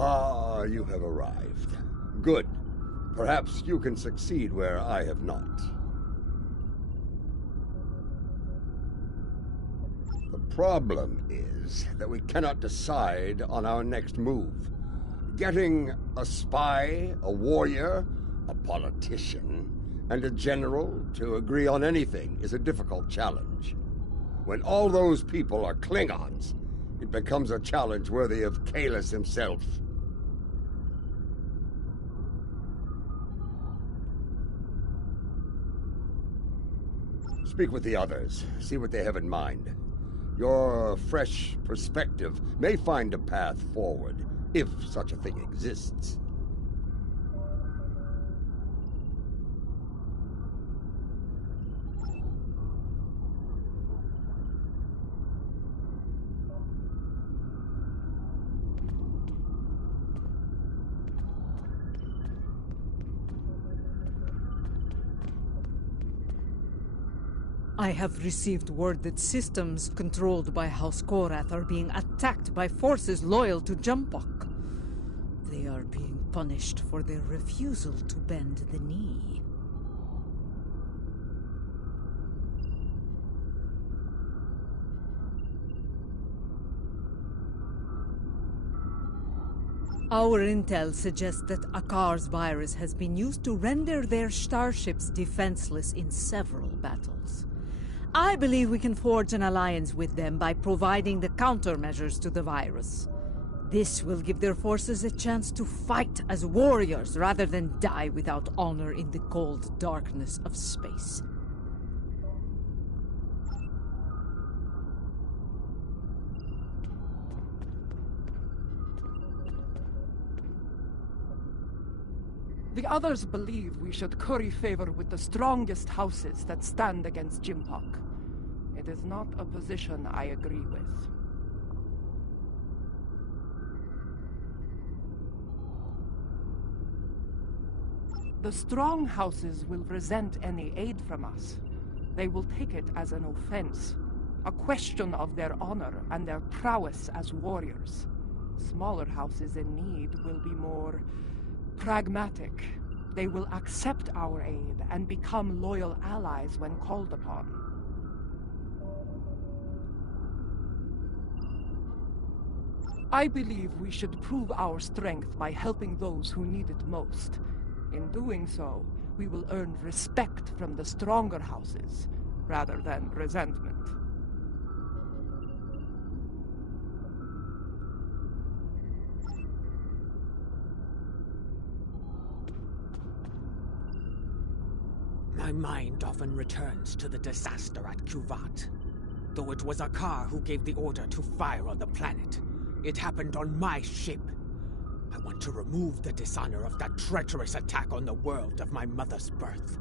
Ah, you have arrived. Good. Perhaps you can succeed where I have not. The problem is that we cannot decide on our next move. Getting a spy, a warrior, a politician, and a general to agree on anything is a difficult challenge. When all those people are Klingons, it becomes a challenge worthy of Kahless himself. Speak with the others, see what they have in mind. Your fresh perspective may find a path forward, if such a thing exists. I have received word that systems controlled by House Korath are being attacked by forces loyal to Jumpok. They are being punished for their refusal to bend the knee. Our intel suggests that Akar's virus has been used to render their starships defenseless in several battles. I believe we can forge an alliance with them by providing the countermeasures to the virus. This will give their forces a chance to fight as warriors rather than die without honor in the cold darkness of space. The others believe we should curry favor with the strongest houses that stand against Jimpok. It is not a position I agree with. The strong houses will resent any aid from us. They will take it as an offense, a question of their honor and their prowess as warriors. Smaller houses in need will be more pragmatic. They will accept our aid and become loyal allies when called upon. I believe we should prove our strength by helping those who need it most. In doing so, we will earn respect from the stronger houses, rather than resentment. My mind often returns to the disaster at Kuvat. Though it was Akar who gave the order to fire on the planet, it happened on my ship. I want to remove the dishonor of that treacherous attack on the world of my mother's birth.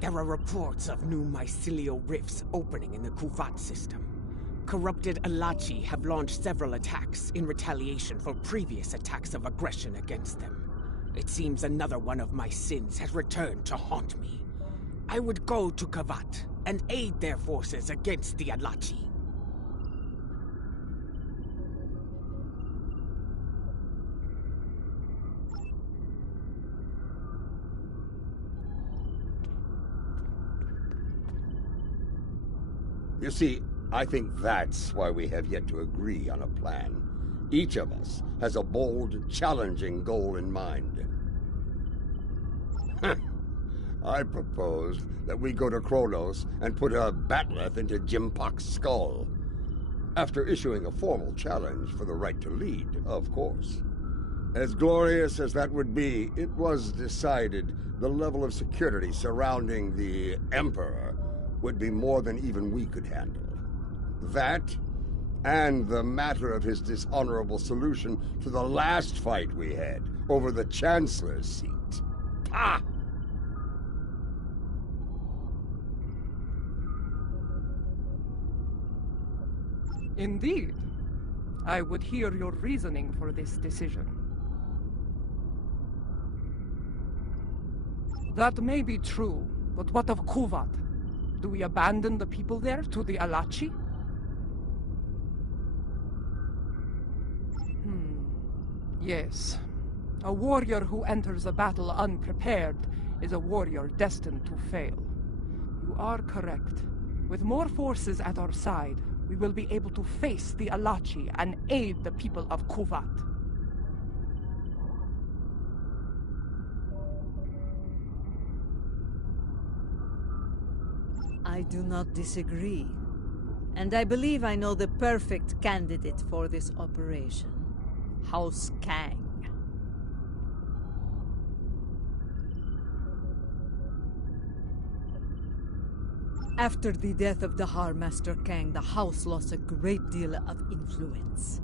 There are reports of new mycelial rifts opening in the Kuvat system. Corrupted Alachi have launched several attacks in retaliation for previous attacks of aggression against them. It seems another one of my sins has returned to haunt me. I would go to Kavat and aid their forces against the Alachi. You see, I think that's why we have yet to agree on a plan. Each of us has a bold, challenging goal in mind. I propose that we go to Kronos and put a bat'leth into Jimpok's skull. After issuing a formal challenge for the right to lead, of course. As glorious as that would be, it was decided the level of security surrounding the Emperor would be more than even we could handle. That, and the matter of his dishonorable solution to the last fight we had over the Chancellor's seat. Ah! Indeed. I would hear your reasoning for this decision. That may be true, But what of Kuvat? Do we abandon the people there to the Alachi? Yes. A warrior who enters a battle unprepared is a warrior destined to fail. You are correct. With more forces at our side, we will be able to face the Alachi and aid the people of Kuvat. I do not disagree. And I believe I know the perfect candidate for this operation. House Kang. After the death of Dahar Master Kang, the house lost a great deal of influence.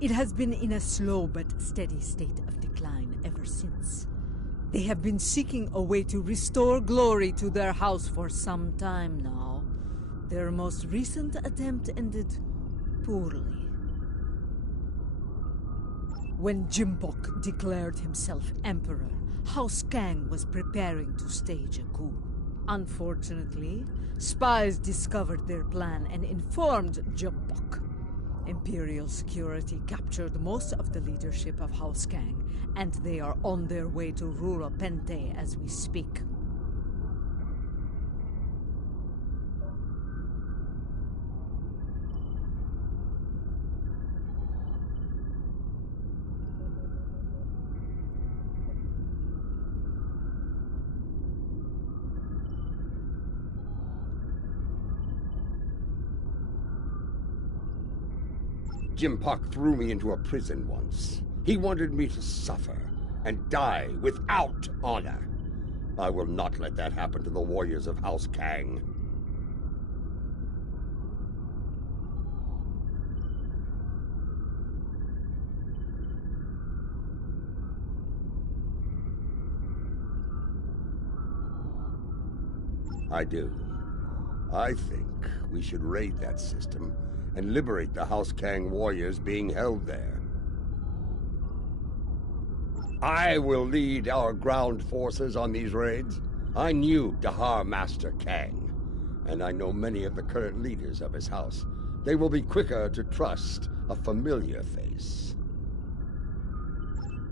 It has been in a slow but steady state of decline ever since. They have been seeking a way to restore glory to their house for some time now. Their most recent attempt ended poorly. When Jimbok declared himself emperor, House Kang was preparing to stage a coup. Unfortunately, spies discovered their plan and informed Jimbok. Imperial security captured most of the leadership of House Kang, and they are on their way to Rura Pente as we speak. Jimbok threw me into a prison once. He wanted me to suffer and die without honor. I will not let that happen to the warriors of House Kang. I do. I think we should raid that system and liberate the House Kang warriors being held there. I will lead our ground forces on these raids. I knew Dahar Master Kang, and I know many of the current leaders of his house. They will be quicker to trust a familiar face.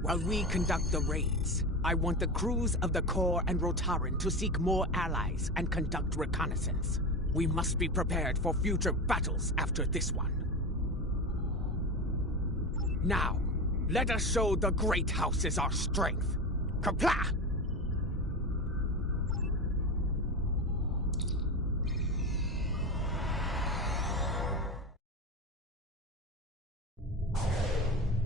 While we conduct the raids, I want the crews of the Corps and Rotaran to seek more allies and conduct reconnaissance. We must be prepared for future battles after this one. Now, let us show the great houses our strength. Kapla!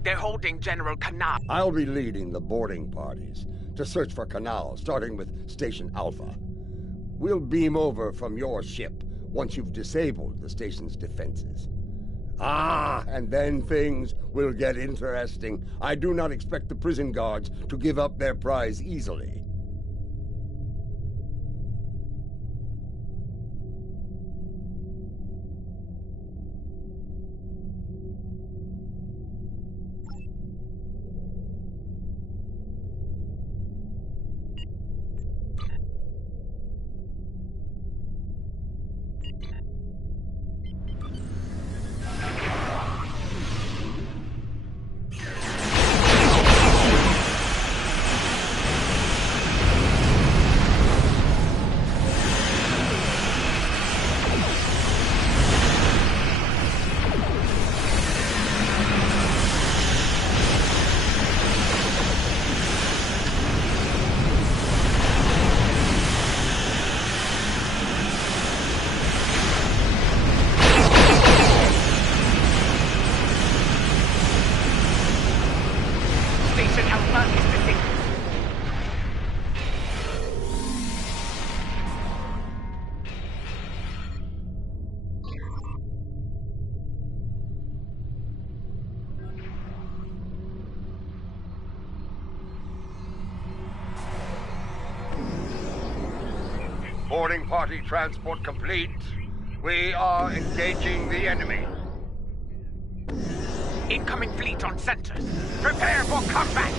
They're holding General Kanal. I'll be leading the boarding parties to search for Kanal, starting with Station Alpha. We'll beam over from your ship once you've disabled the station's defenses. And then things will get interesting. I do not expect the prison guards to give up their prize easily. Boarding party transport complete. We are engaging the enemy. Incoming fleet on centers. Prepare for combat!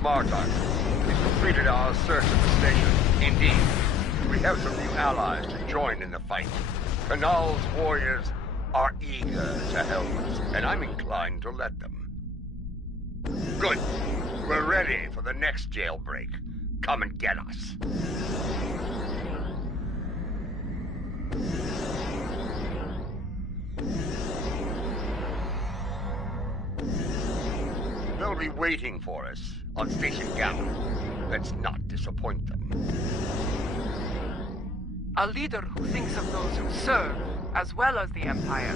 Martok. We've completed our search of the station. Indeed. We have some new allies to join in the fight. Kanal's warriors are eager to help us, and I'm inclined to let them. Good. We're ready for the next jailbreak. Come and get us. They'll be waiting for us on Station Gamma. Let's not disappoint them. A leader who thinks of those who serve, as well as the Empire.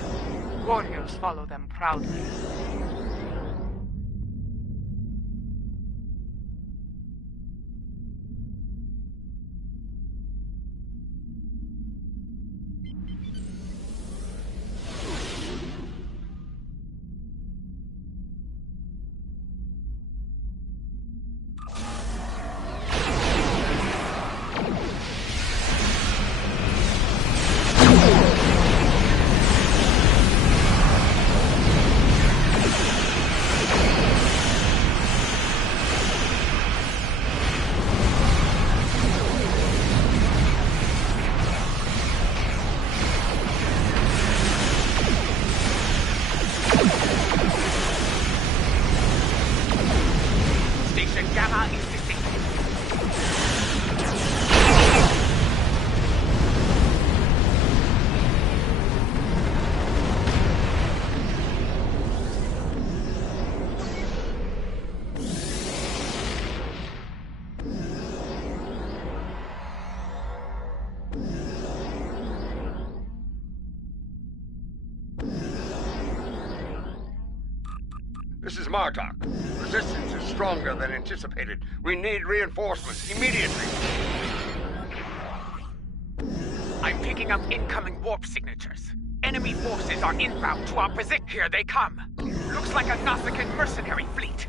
Warriors follow them proudly. This is Martok. Resistance is stronger than anticipated. We need reinforcements immediately. I'm picking up incoming warp signatures. Enemy forces are inbound to our position. Here they come. Looks like a Nausicaan mercenary fleet.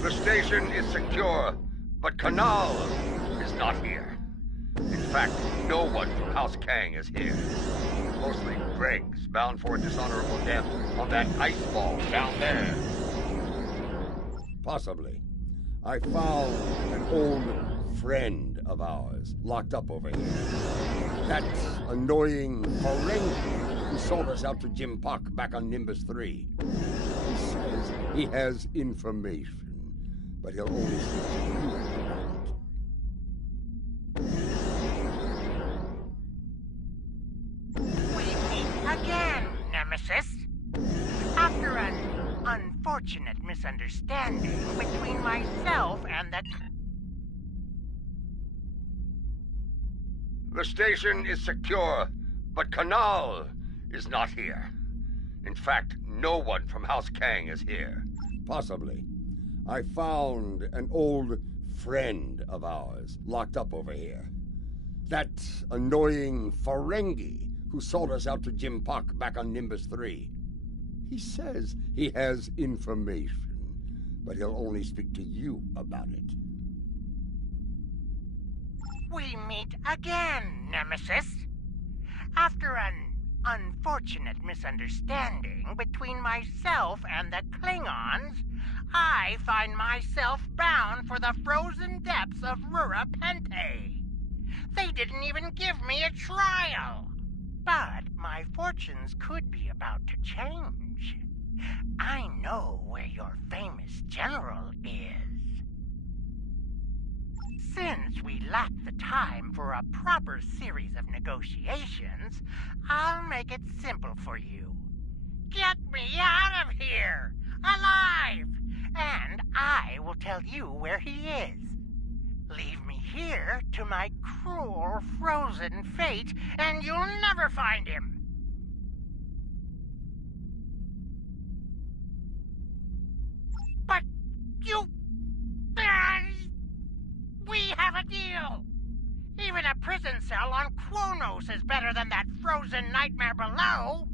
The station is secure, but Kanal is not here. In fact, no one from House Kang is here. Mostly Gregs bound for a dishonorable death on that ice ball down there. Possibly. I found an old friend of ours locked up over here. That annoying Ferengi who sold us out to Jim Puck back on Nimbus 3. He says he has information, but he'll only speak to you about it. We meet again, Nemesis. After an unfortunate misunderstanding between myself and the... The station is secure, but Kanal is not here. In fact, no one from House Kang is here. Possibly. I found an old friend of ours locked up over here. That annoying Ferengi who sold us out to Jim Puck back on Nimbus 3. He says he has information, but he'll only speak to you about it. We meet again, Nemesis. After an unfortunate misunderstanding between myself and the Klingons, I find myself bound for the frozen depths of Rura Pente. They didn't even give me a trial. But my fortunes could be about to change. I know where your famous general is. Since we lack the time for a proper series of negotiations, I'll make it simple for you. Get me out of here, alive, and I will tell you where he is. here to my cruel, frozen fate, and you'll never find him. But you... we have a deal. Even a prison cell on Kronos is better than that frozen nightmare below.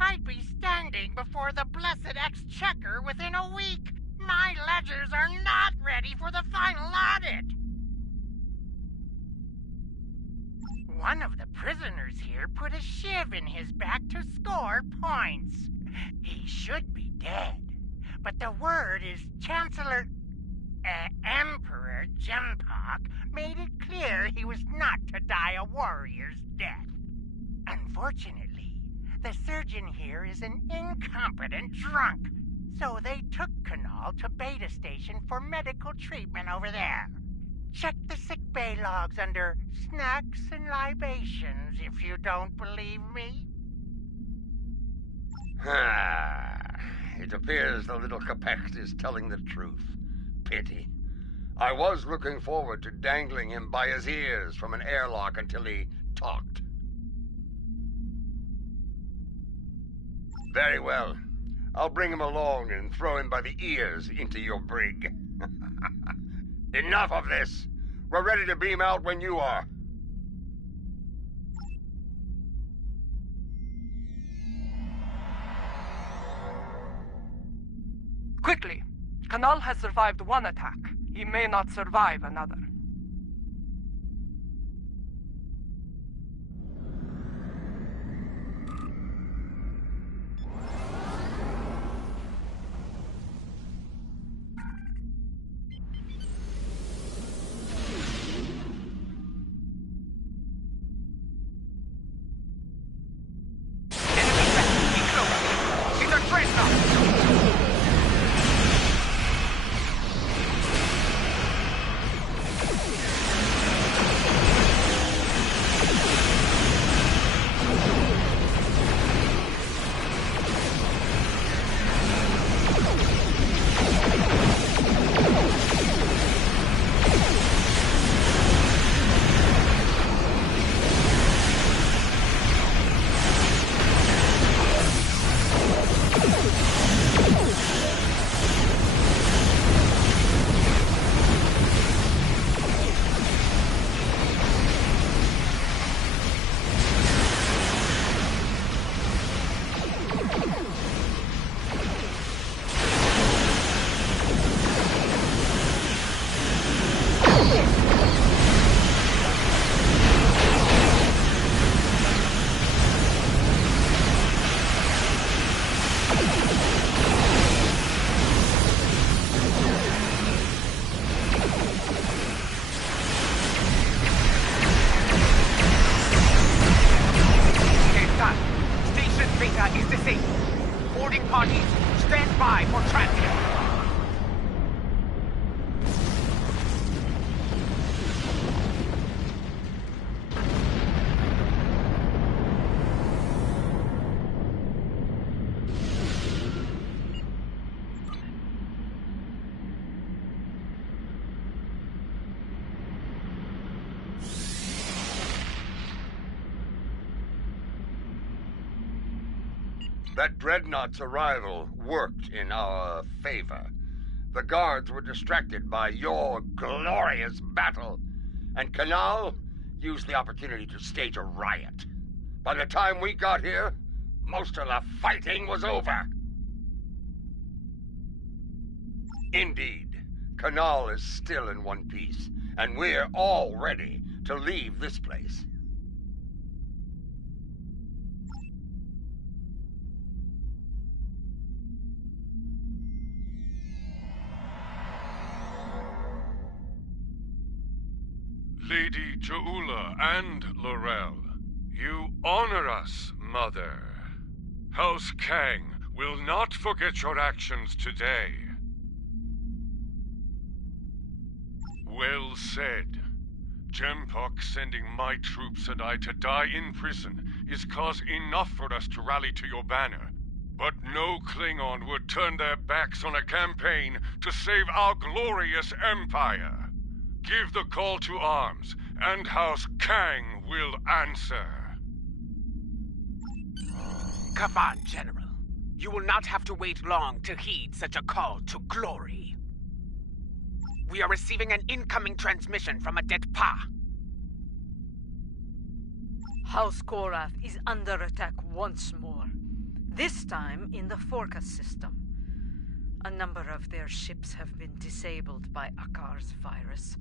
I'd be standing before the blessed exchequer within a week. My ledgers are not ready for the final audit. One of the prisoners here put a shiv in his back to score points. He should be dead, but the word is Emperor Jempok made it clear he was not to die a warrior's death. Unfortunately, the surgeon here is an incompetent drunk, so they took Kanal to Beta Station for medical treatment over there. Check the sickbay logs under snacks and libations if you don't believe me. It appears the little Capex is telling the truth. Pity. I was looking forward to dangling him by his ears from an airlock until he talked. Very well. I'll bring him along and throw him by the ears into your brig. Enough of this! We're ready to beam out when you are. Quickly! Kanal has survived one attack. He may not survive another. That dreadnought's arrival worked in our favor. The guards were distracted by your glorious battle, and Kanal used the opportunity to stage a riot. By the time we got here, most of the fighting was over. Indeed, Kanal is still in one piece, and we're all ready to leave this place. Lady Joula and Laurel, you honor us, Mother. House Kang will not forget your actions today. Well said. Jempok sending my troops and I to die in prison is cause enough for us to rally to your banner. But no Klingon would turn their backs on a campaign to save our glorious empire. Give the call to arms, and House Kang will answer. Come on, General. You will not have to wait long to heed such a call to glory. We are receiving an incoming transmission from a dead Pa. House Korath is under attack once more. This time in the Forca system. A number of their ships have been disabled by Akar's virus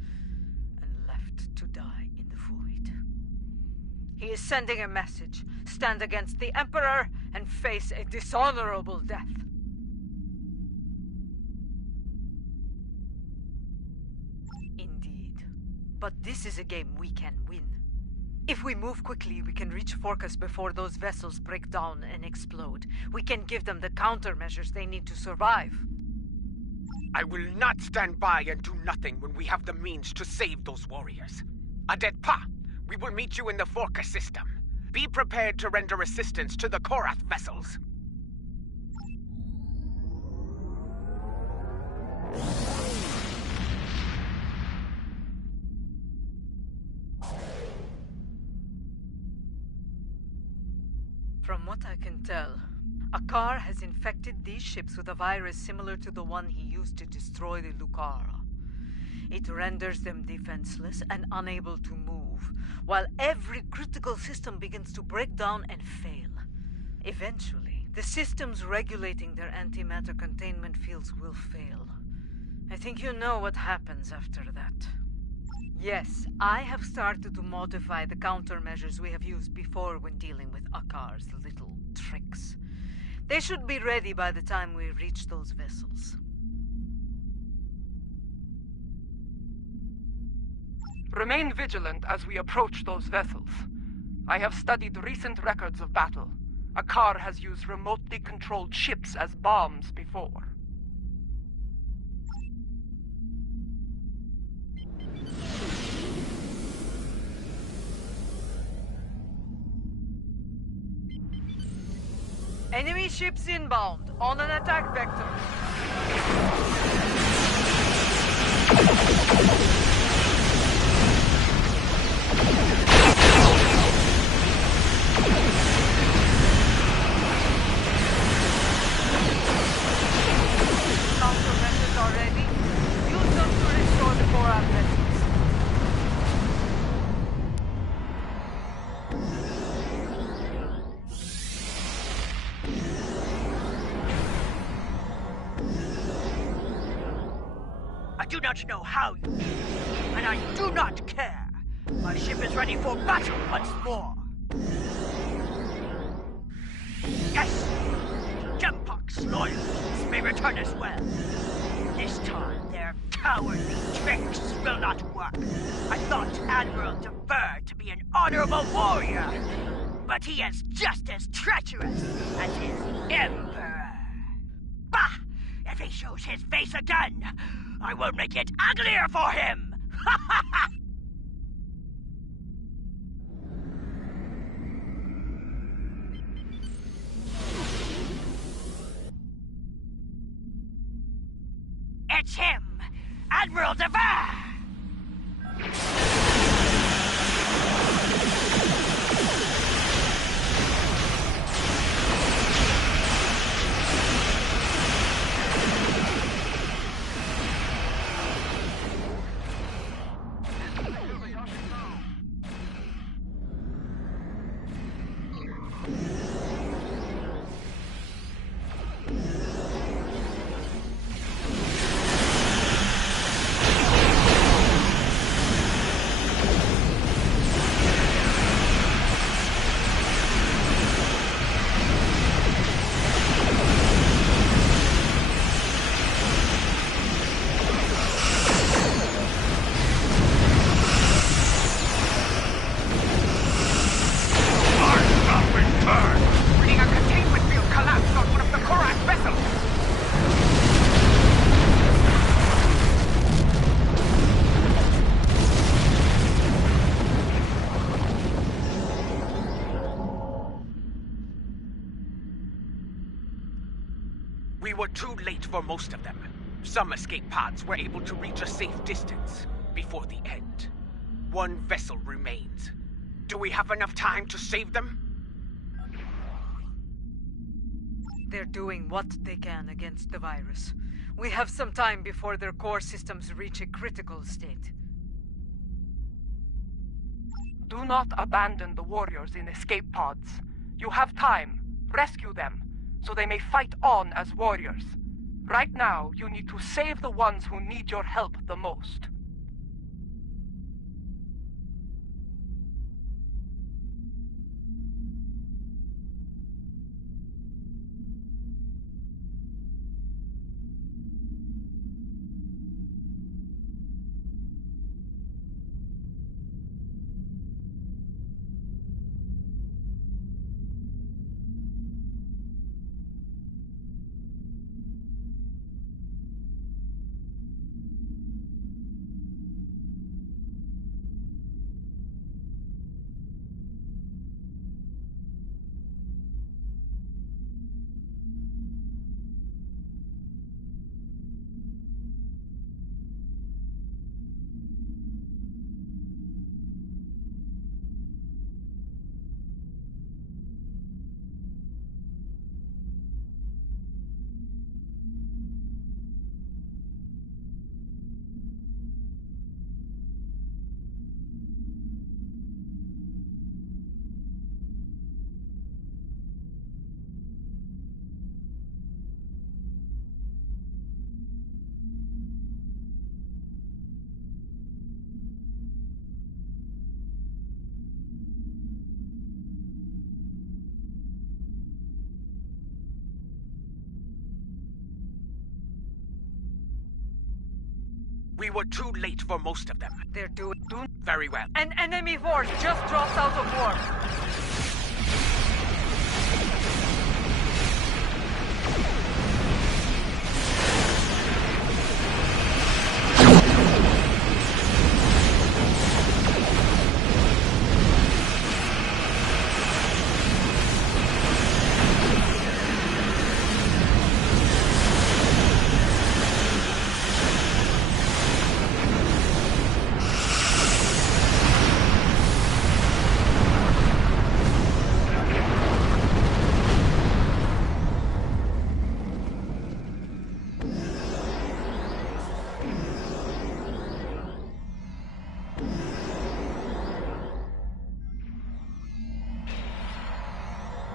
and left to die in the void. He is sending a message. Stand against the Emperor and face a dishonorable death. Indeed. But this is a game we can win. If we move quickly, we can reach Forcas before those vessels break down and explode. We can give them the countermeasures they need to survive. I will not stand by and do nothing when we have the means to save those warriors. Adetpa, we will meet you in the Forca system. Be prepared to render assistance to the Korath vessels. From what I can tell, Akar has infected these ships with a virus similar to the one he used to destroy the Lucara. It renders them defenseless and unable to move, while every critical system begins to break down and fail. Eventually, the systems regulating their antimatter containment fields will fail. I think you know what happens after that. Yes, I have started to modify the countermeasures we have used before when dealing with Akar's little tricks. They should be ready by the time we reach those vessels. Remain vigilant as we approach those vessels. I have studied recent records of battle. Akar has used remotely controlled ships as bombs before. Enemy ships inbound, on an attack vector. Countermeasures are ready. Use them to restore the Korath vessels. I do not know how you did it, and I do not care. My ship is ready for battle once more. Yes! Jumpock's loyalties may return as well. This time, their cowardly tricks will not work. I thought Admiral deferred to be an honorable warrior, but he is just as treacherous as his Emperor. Bah! If he shows his face again, I will make it uglier for him! Ha ha ha! It's him! Admiral Devar! We were too late for most of them. Some escape pods were able to reach a safe distance. before the end. One vessel remains. Do we have enough time to save them? They're doing what they can against the virus. We have some time before their core systems reach a critical state. Do not abandon the warriors in escape pods. You have time. Rescue them, so they may fight on as warriors. Right now, you need to save the ones who need your help the most. We were too late for most of them. They're doing... Very well. An enemy force just dropped out of warp.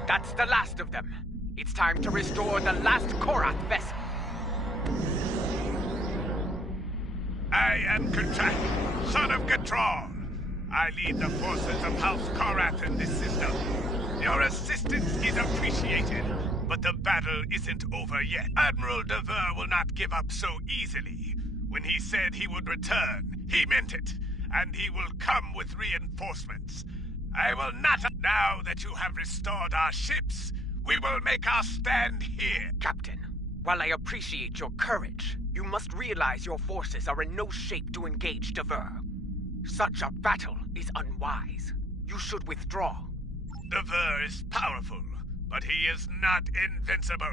That's the last of them. It's time to restore the last Korath vessel. I am Katrak, son of Gatral. I lead the forces of House Korath in this system. Your assistance is appreciated, but the battle isn't over yet. Admiral Dever will not give up so easily. When he said he would return, he meant it, and he will come with reinforcements. I will not... Now that you have restored our ships, we will make our stand here. Captain, while I appreciate your courage, you must realize your forces are in no shape to engage Dever. Such a battle is unwise. You should withdraw. Dever is powerful, but he is not invincible.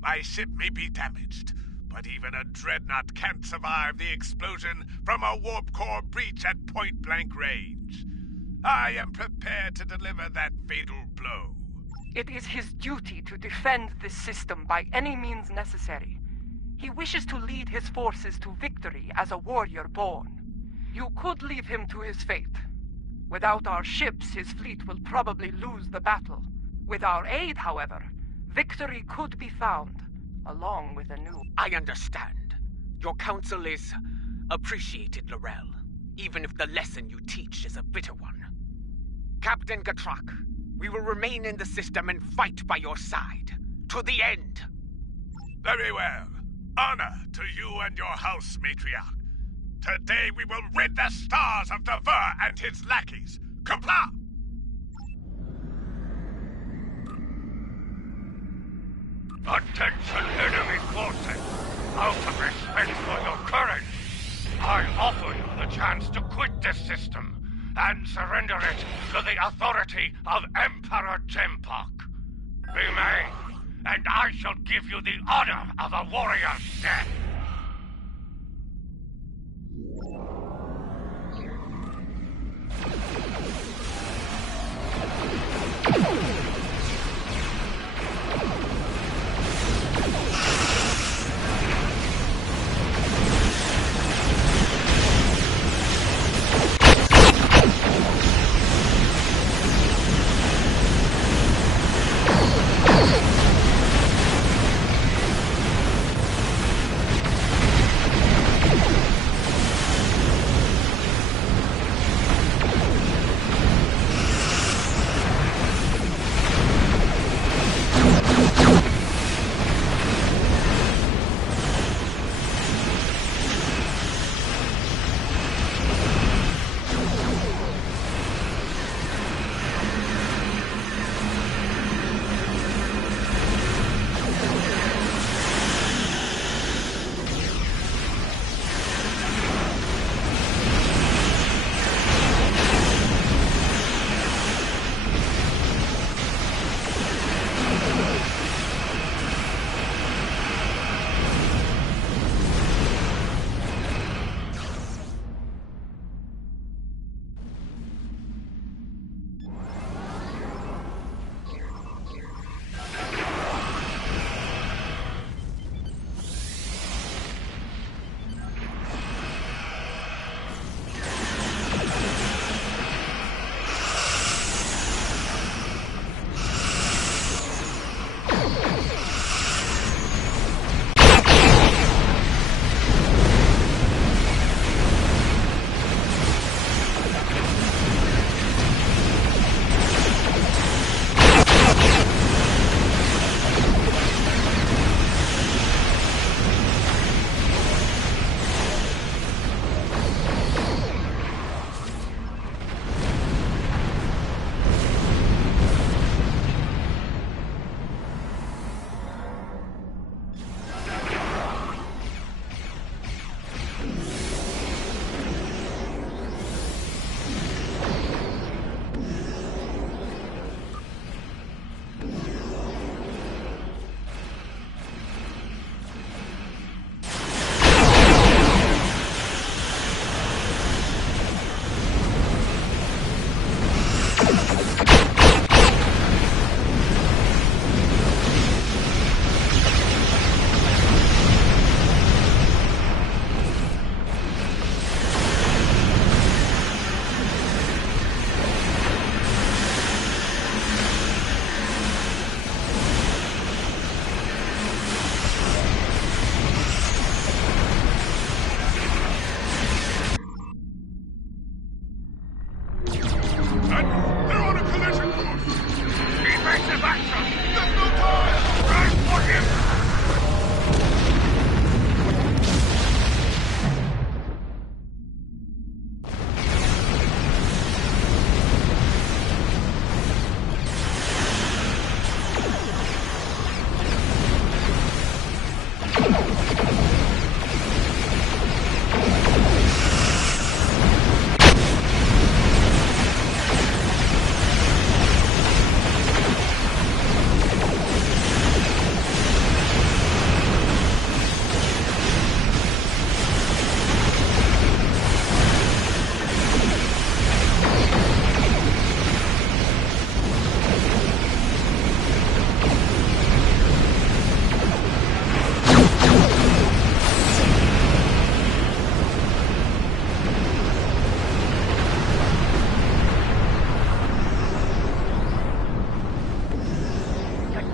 My ship may be damaged, but even a dreadnought can't survive the explosion from a warp core breach at point-blank range. I am prepared to deliver that fatal blow. It is his duty to defend this system by any means necessary. He wishes to lead his forces to victory as a warrior born. You could leave him to his fate. Without our ships, his fleet will probably lose the battle. With our aid, however, victory could be found, along with a new... I understand. Your counsel is appreciated, Laurel, even if the lesson you teach is a bitter one. Captain Gatrak, we will remain in the system and fight by your side. To the end. Very well. Honor to you and your house, matriarch. Today we will rid the stars of Dever and his lackeys. Comply! Attention, enemy forces! Out of respect for your courage, I offer you the chance to quit this system and surrender it to the authority of Emperor Jempok. Remain, and I shall give you the honor of a warrior's death.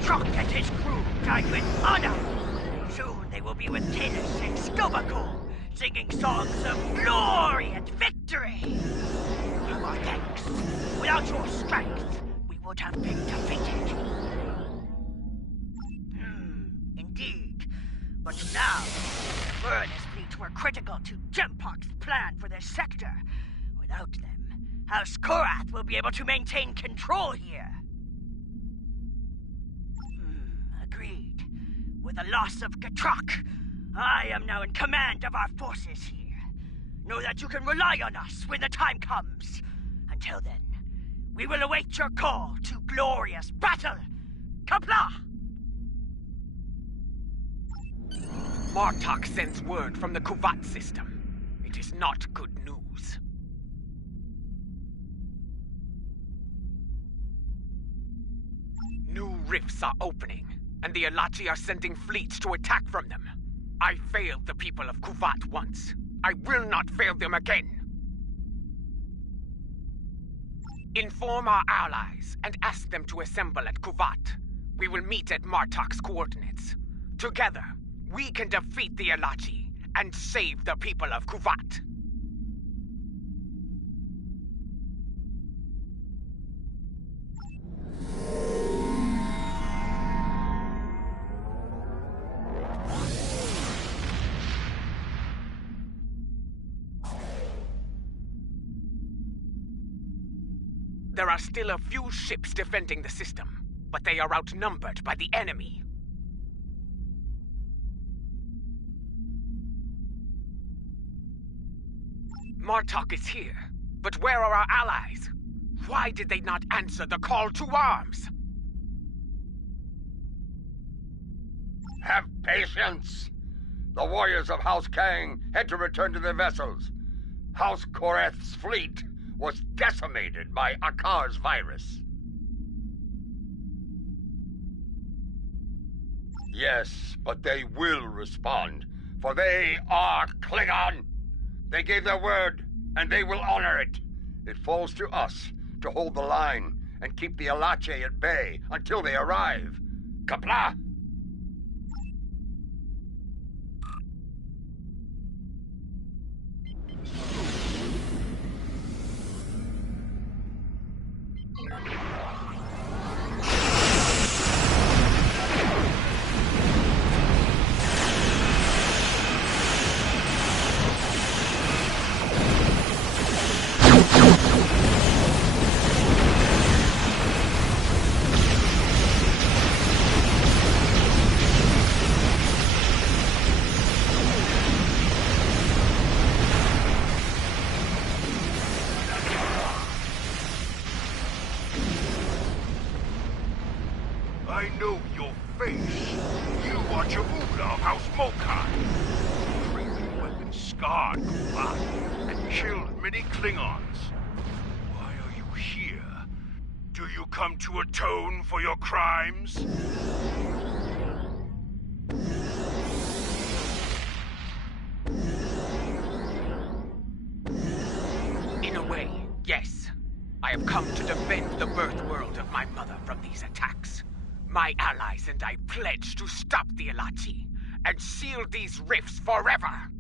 Truck and his crew died with honor. Soon they will be with Tanis and Scobacool, singing songs of glory and victory. You are thanks. Without your strength, we would have been defeated. Indeed. But now, Furnace fleets were critical to Gempok's plan for this sector. Without them, House Korath will be able to maintain control here. Agreed. With the loss of Gatrok, I am now in command of our forces here. Know that you can rely on us when the time comes. Until then, we will await your call to glorious battle. Kapla! Martok sends word from the Kuvat system. It is not good news. New rifts are opening, and the Alachi are sending fleets to attack from them. I failed the people of Kuvat once. I will not fail them again. Inform our allies and ask them to assemble at Kuvat. We will meet at Martok's coordinates. Together, we can defeat the Alachi and save the people of Kuvat. There are still a few ships defending the system, but they are outnumbered by the enemy. Martok is here, but where are our allies? Why did they not answer the call to arms? Have patience! The warriors of House Kang had to return to their vessels. House Korath's fleet was decimated by Akar's virus. Yes, but they will respond, for they are Klingon. They gave their word, and they will honor it. It falls to us to hold the line and keep the Alache at bay until they arrive. Kapla! I know your face. You are Jamula of House Mokai. Crazy weapon scarred Kuvat and killed many Klingons. Why are you here? Do you come to atone for your crimes? In a way, yes. I have come to defend the birth world of my mother from these attacks. My allies and I pledge to stop the Alachi and seal these rifts forever.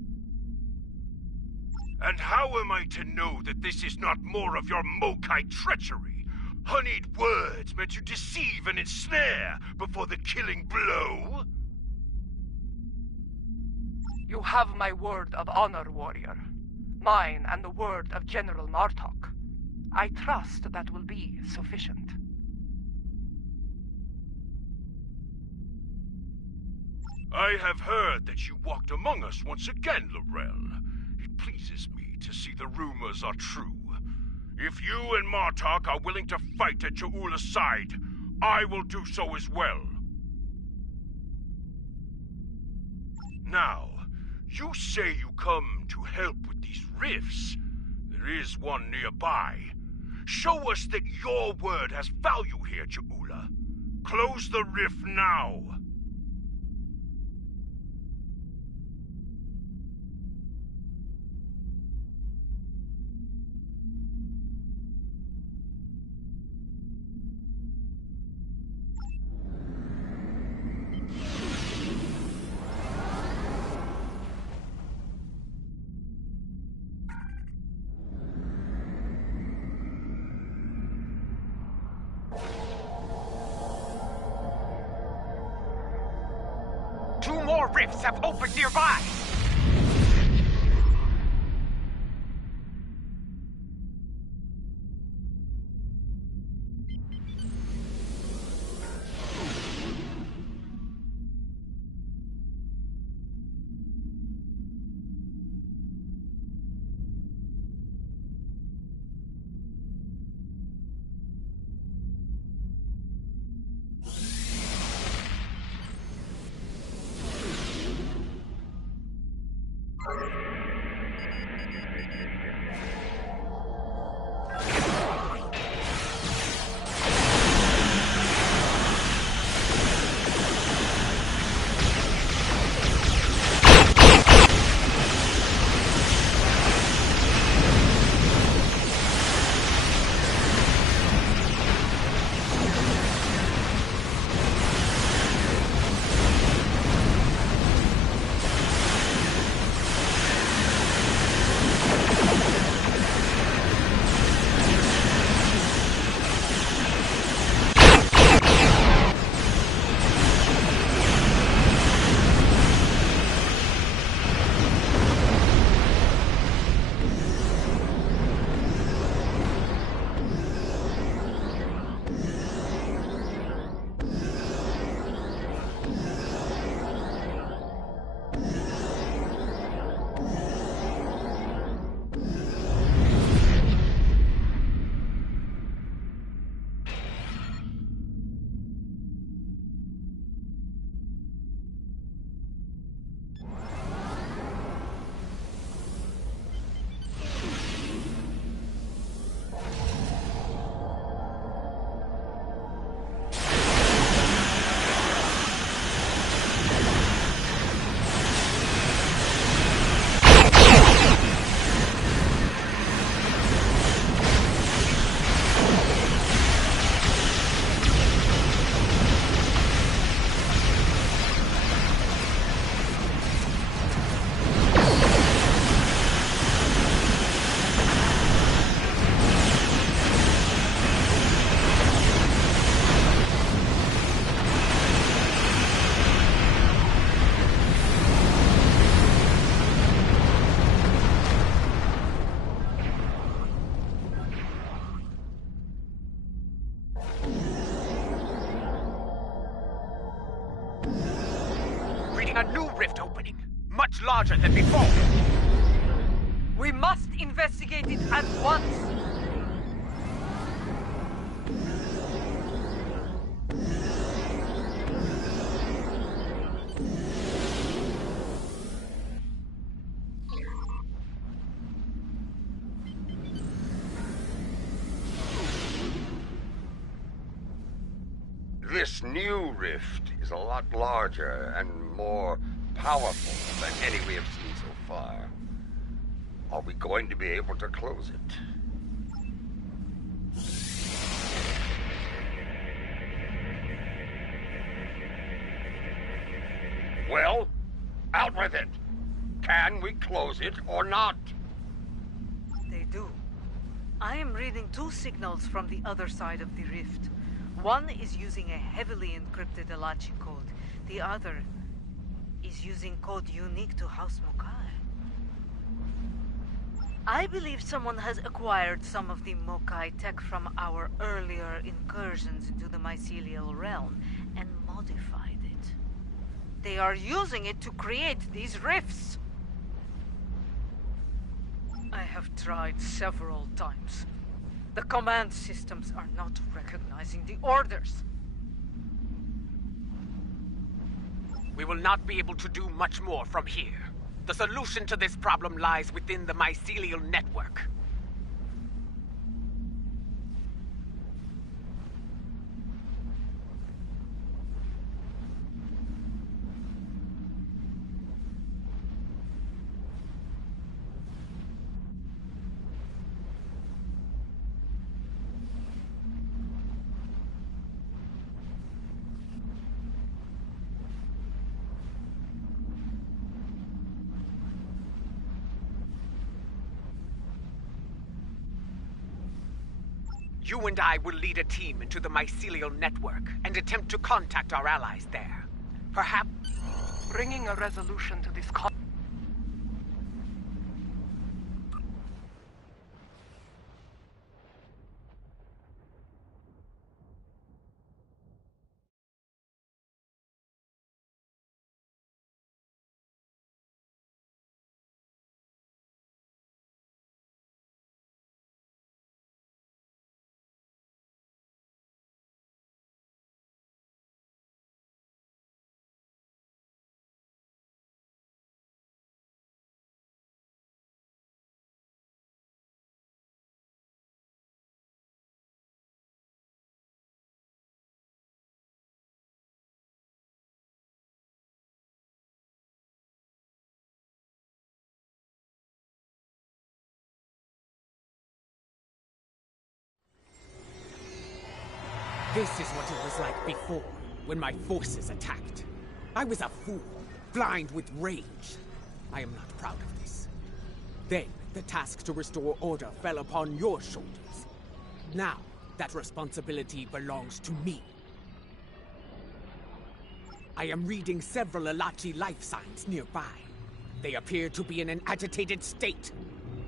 And how am I to know that this is not more of your Mokai treachery? Honeyed words meant to deceive and ensnare before the killing blow? You have my word of honor, warrior. Mine and the word of General Martok. I trust that will be sufficient. I have heard that you walked among us once again, Laurel. It pleases me to see the rumors are true. If you and Martok are willing to fight at Cha'ula's side, I will do so as well. Now, you say you come to help with these rifts. There is one nearby. Show us that your word has value here, Cha'ula. Close the rift now. Two more rifts have opened nearby! A new rift opening, much larger than before. We must investigate it at once. This new rift is a lot larger and more powerful than any we have seen so far. Are we going to be able to close it? Well, out with it! Can we close it or not? They do. I am reading two signals from the other side of the rift. One is using a heavily encrypted Alachi code. The other is using code unique to House Mokai. I believe someone has acquired some of the Mokai tech from our earlier incursions into the mycelial realm and modified it. They are using it to create these rifts. I have tried several times. The command systems are not recognizing the orders. We will not be able to do much more from here. The solution to this problem lies within the mycelial network. You and I will lead a team into the mycelial network and attempt to contact our allies there. Perhaps... Bringing a resolution to this This is what it was like before, when my forces attacked. I was a fool, blind with rage. I am not proud of this. Then, the task to restore order fell upon your shoulders. Now, that responsibility belongs to me. I am reading several Alachi life signs nearby. They appear to be in an agitated state.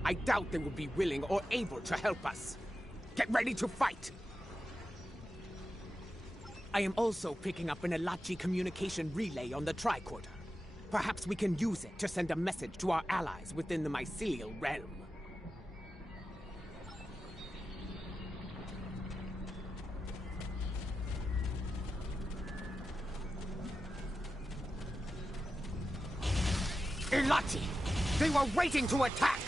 I doubt they will be willing or able to help us. Get ready to fight! I am also picking up an Alachi communication relay on the tricorder. Perhaps we can use it to send a message to our allies within the mycelial realm. Alachi! They were waiting to attack!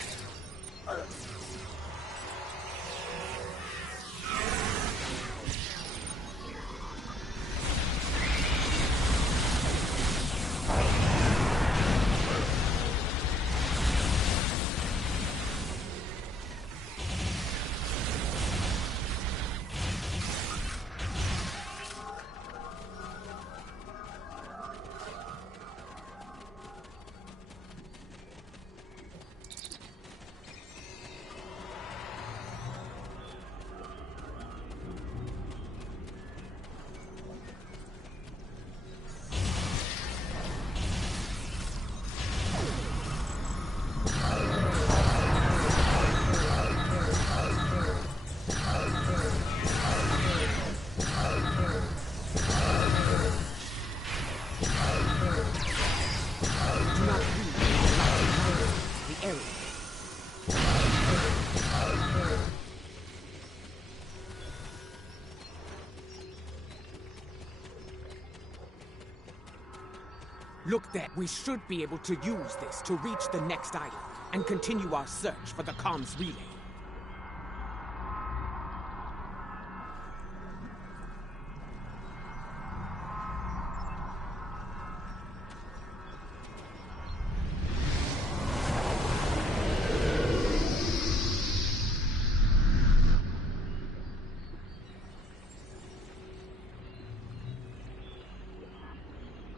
Look there, we should be able to use this to reach the next island and continue our search for the comms relay.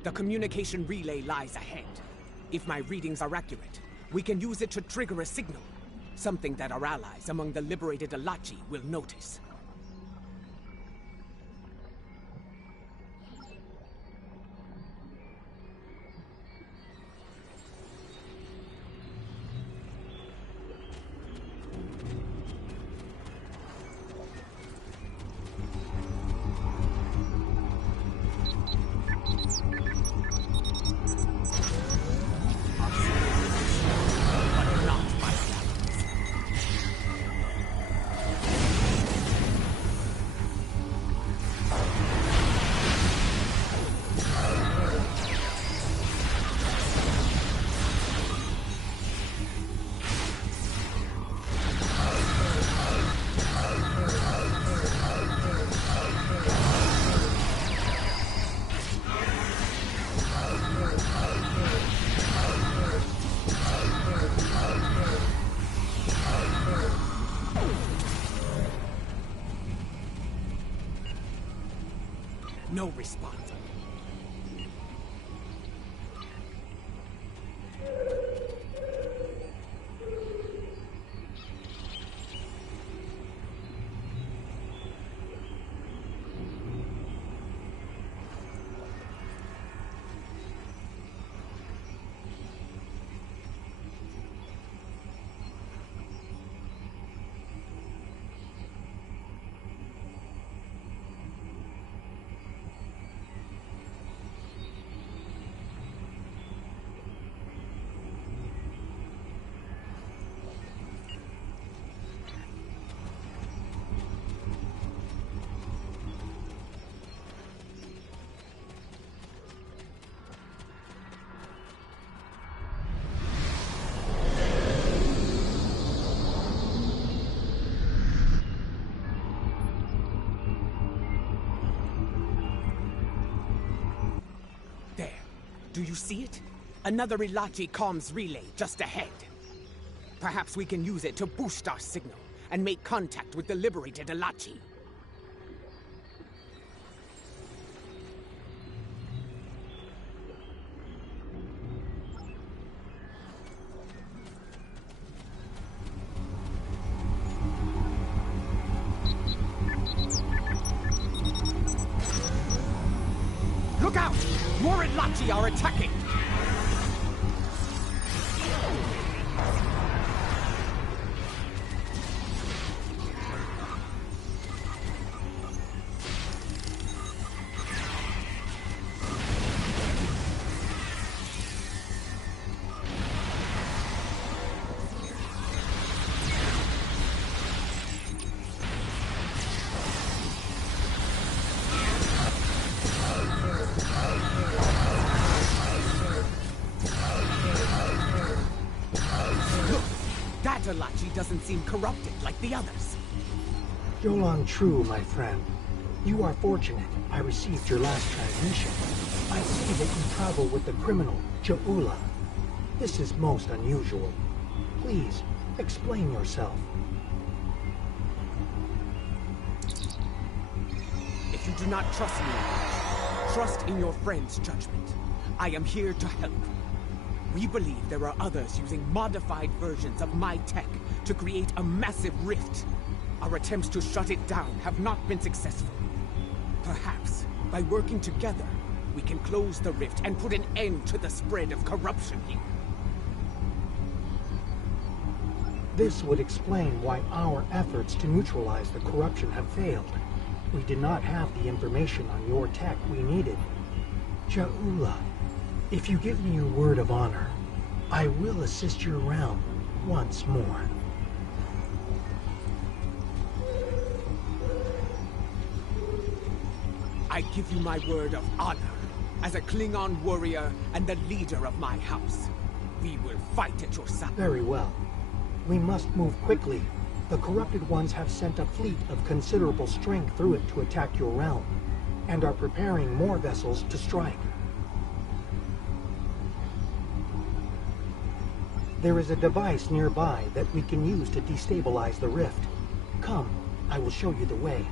The communication relay lies ahead. If my readings are accurate, we can use it to trigger a signal. Something that our allies among the liberated Alachi will notice. No response. There. Do you see it? Another Ilachi comms relay just ahead. Perhaps we can use it to boost our signal and make contact with the liberated Ilachi. Look out! More Ilachi are attacking! That Ilachi doesn't seem corrupted like the others. Yolan True, my friend. You are fortunate I received your last transmission. I see that you travel with the criminal, Ja'ula. This is most unusual. Please, explain yourself. If you do not trust me, trust in your friend's judgment. I am here to help. We believe there are others using modified versions of my tech to create a massive rift. Our attempts to shut it down have not been successful. Perhaps, by working together, we can close the rift and put an end to the spread of corruption here. This would explain why our efforts to neutralize the corruption have failed. We did not have the information on your tech we needed. Ja'ula, if you give me your word of honor, I will assist your realm once more. I give you my word of honor. As a Klingon warrior and the leader of my house, we will fight at your side. Very well. We must move quickly. The corrupted ones have sent a fleet of considerable strength through it to attack your realm, and are preparing more vessels to strike. There is a device nearby that we can use to destabilize the rift. Come, I will show you the way.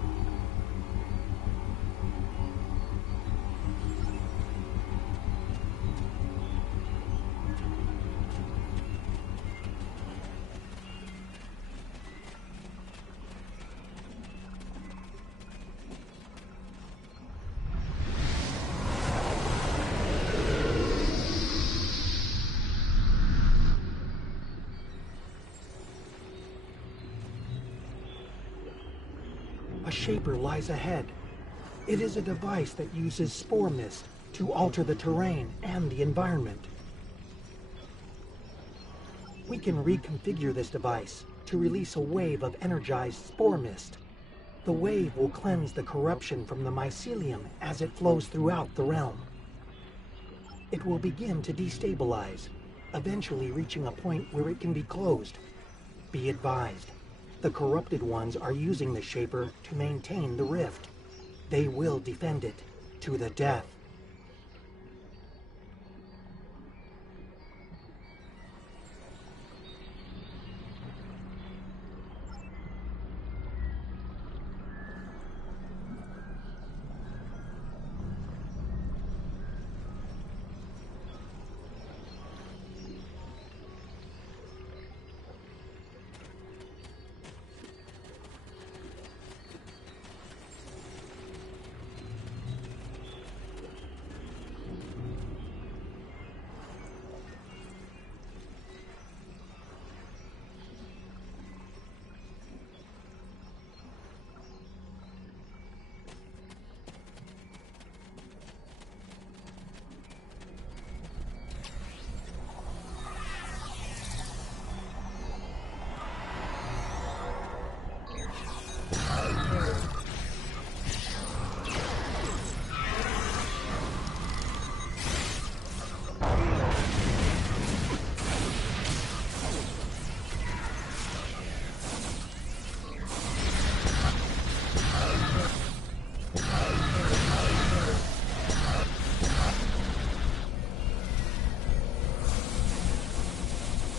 A shaper lies ahead. It is a device that uses spore mist to alter the terrain and the environment. We can reconfigure this device to release a wave of energized spore mist. The wave will cleanse the corruption from the mycelium as it flows throughout the realm. It will begin to destabilize, eventually reaching a point where it can be closed. Be advised. The corrupted ones are using the Shaper to maintain the rift. They will defend it to the death.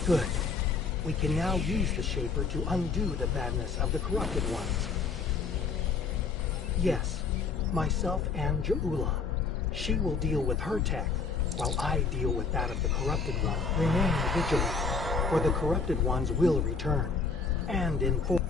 Good. We can now use the Shaper to undo the badness of the corrupted ones. Yes, myself and Ja'ula. She will deal with her tech, while I deal with that of the corrupted one. Remain vigilant, for the corrupted ones will return. And inform.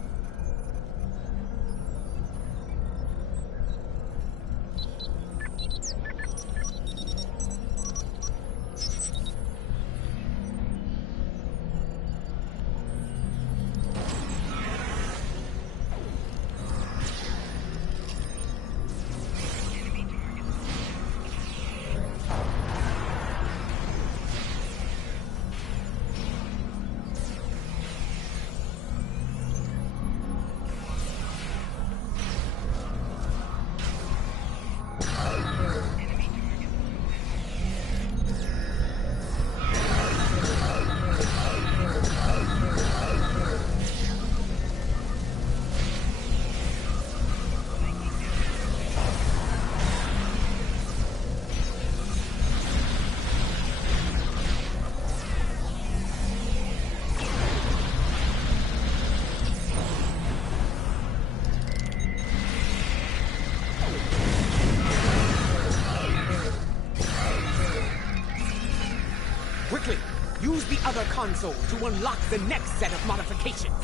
Quickly, use the other console to unlock the next set of modifications.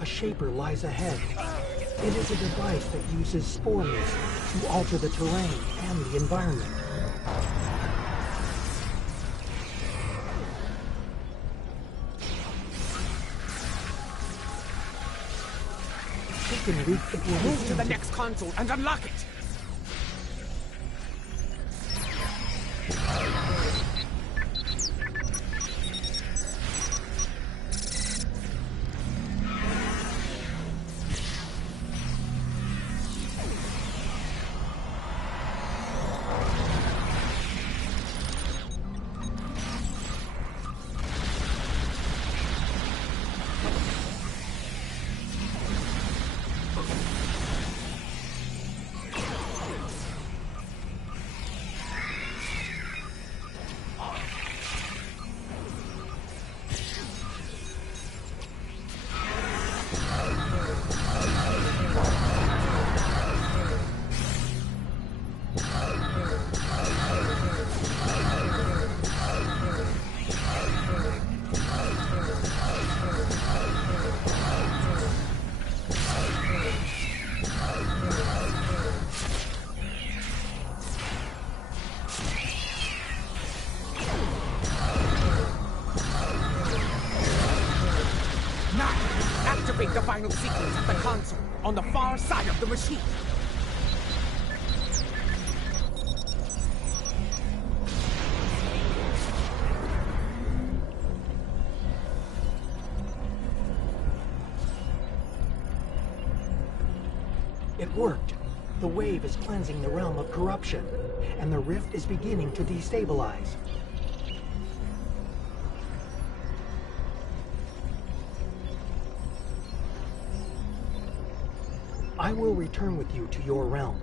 A Shaper lies ahead. It is a device that uses spore mist to alter the terrain and the environment. It can reach the Move to the next console and unlock it! Activate the final sequence at the console, on the far side of the machine. It worked. The wave is cleansing the realm of corruption, and the rift is beginning to destabilize. I will return with you to your realm.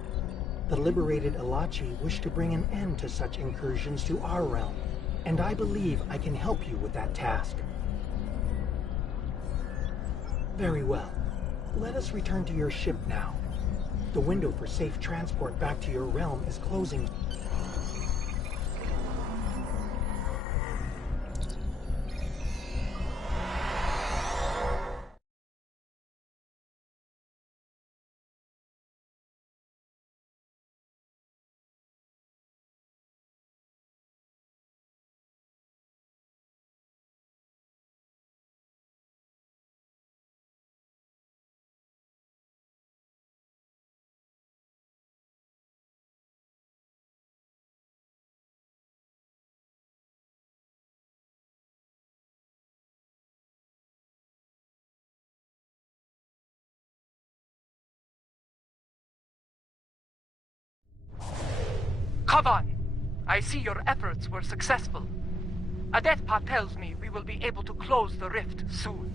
The liberated Alachi wish to bring an end to such incursions to our realm, and I believe I can help you with that task. Very well. Let us return to your ship now. The window for safe transport back to your realm is closing. Kavan, I see your efforts were successful. Adetpa tells me we will be able to close the rift soon.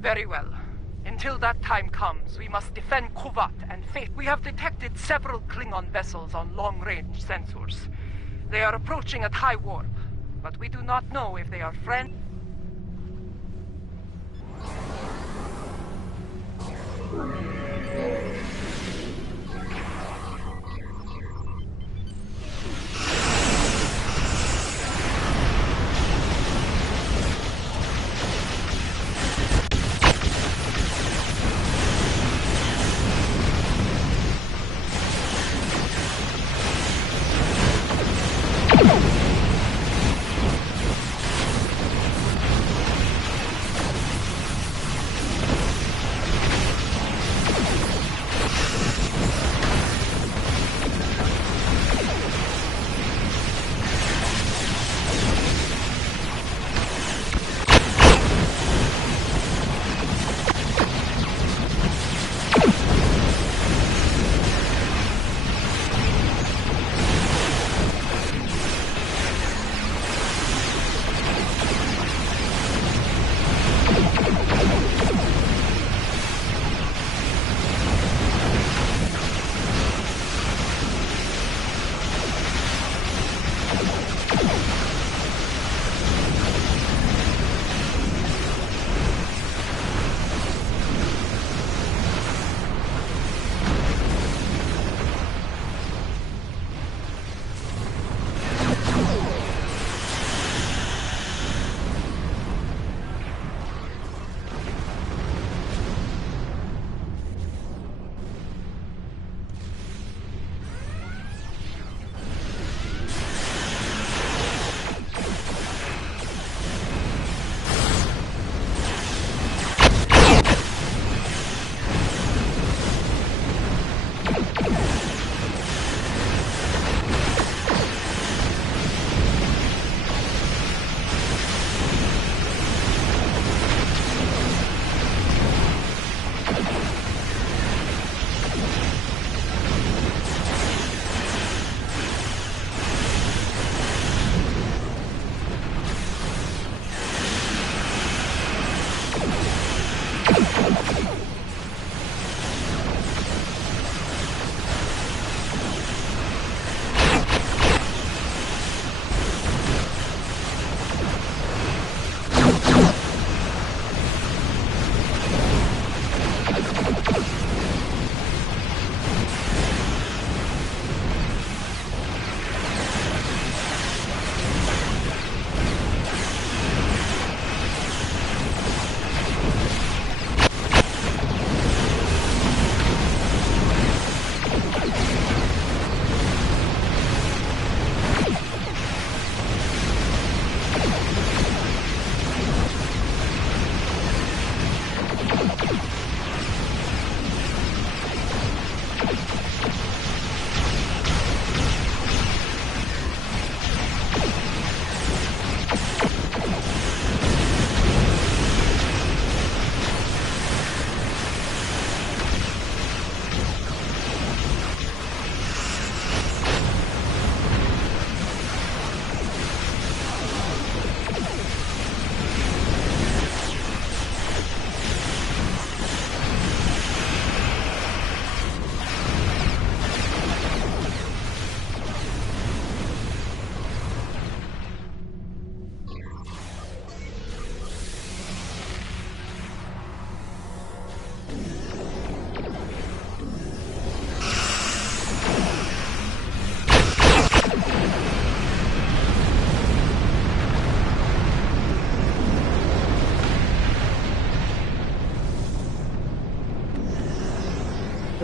Very well. Until that time comes, we must defend Kuvat and Fate. We have detected several Klingon vessels on long-range sensors. They are approaching at high warp, but we do not know if they are friends.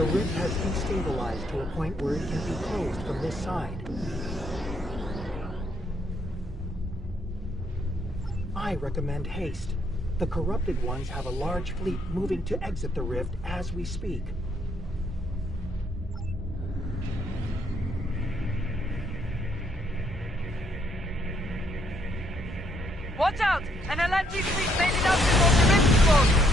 rift has destabilized to a point where it can be closed from this side. I recommend haste. The corrupted ones have a large fleet moving to exit the rift as we speak. Watch out! An Alachi fleet made it out before the rift closed!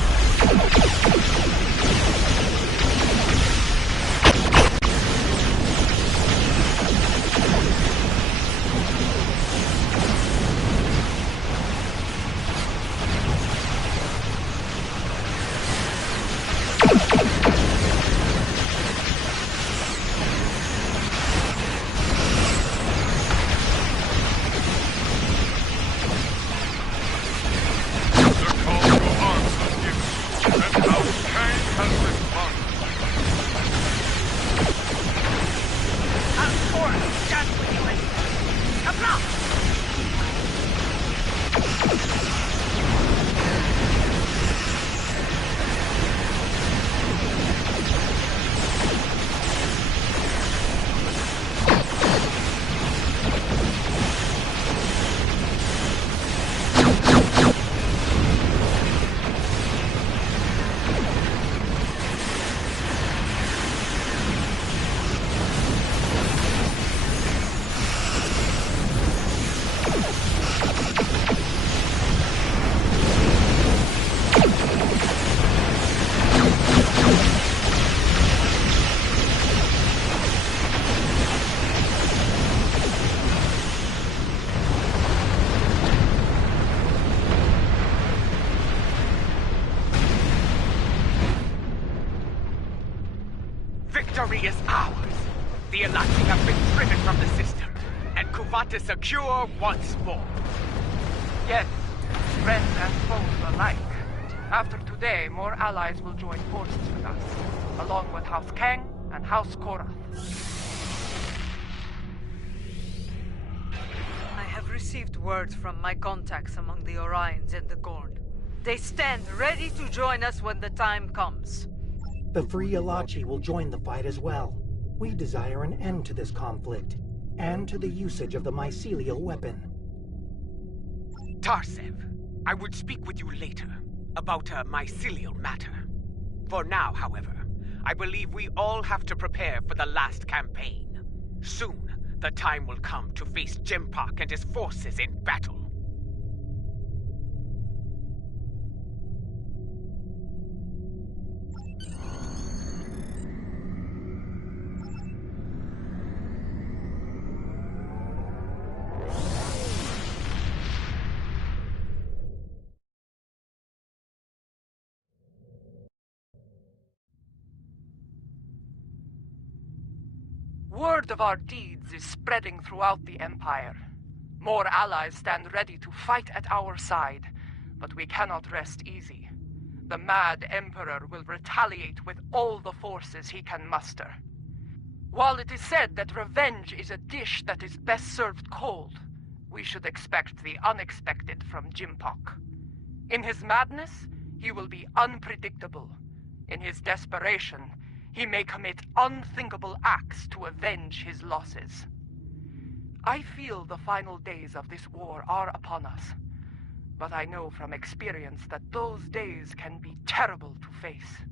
Victory is ours. The Alachi have been driven from the system, and Kuvat is secure once more. Yes, friends and foes alike. After today, more allies will join forces with us, along with House Kang and House Korath. I have received word from my contacts among the Orions and the Gorn. They stand ready to join us when the time comes. The Free Alachi will join the fight as well. We desire an end to this conflict, and to the usage of the mycelial weapon. Tarsev, I would speak with you later about a mycelial matter. For now, however, I believe we all have to prepare for the last campaign. Soon, the time will come to face Jimpak and his forces in battle. Word of our deeds is spreading throughout the Empire. More allies stand ready to fight at our side, but we cannot rest easy. The mad Emperor will retaliate with all the forces he can muster. While it is said that revenge is a dish that is best served cold, we should expect the unexpected from Jimpak. In his madness, he will be unpredictable. In his desperation, he may commit unthinkable acts to avenge his losses. I feel the final days of this war are upon us, but I know from experience that those days can be terrible to face.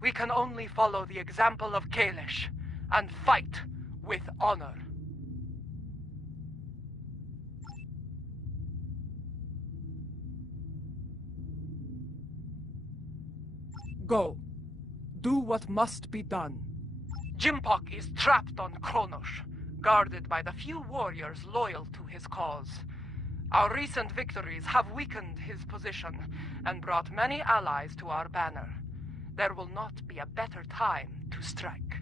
We can only follow the example of Kalish and fight with honor. Go. Do what must be done. Jimpak is trapped on Kronosh, guarded by the few warriors loyal to his cause. Our recent victories have weakened his position and brought many allies to our banner. There will not be a better time to strike.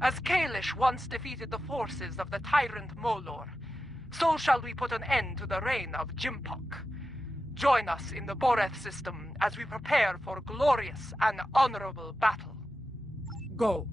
As Kalish once defeated the forces of the tyrant Molor, so shall we put an end to the reign of Jimpak. Join us in the Boreth system as we prepare for glorious and honorable battle. Go.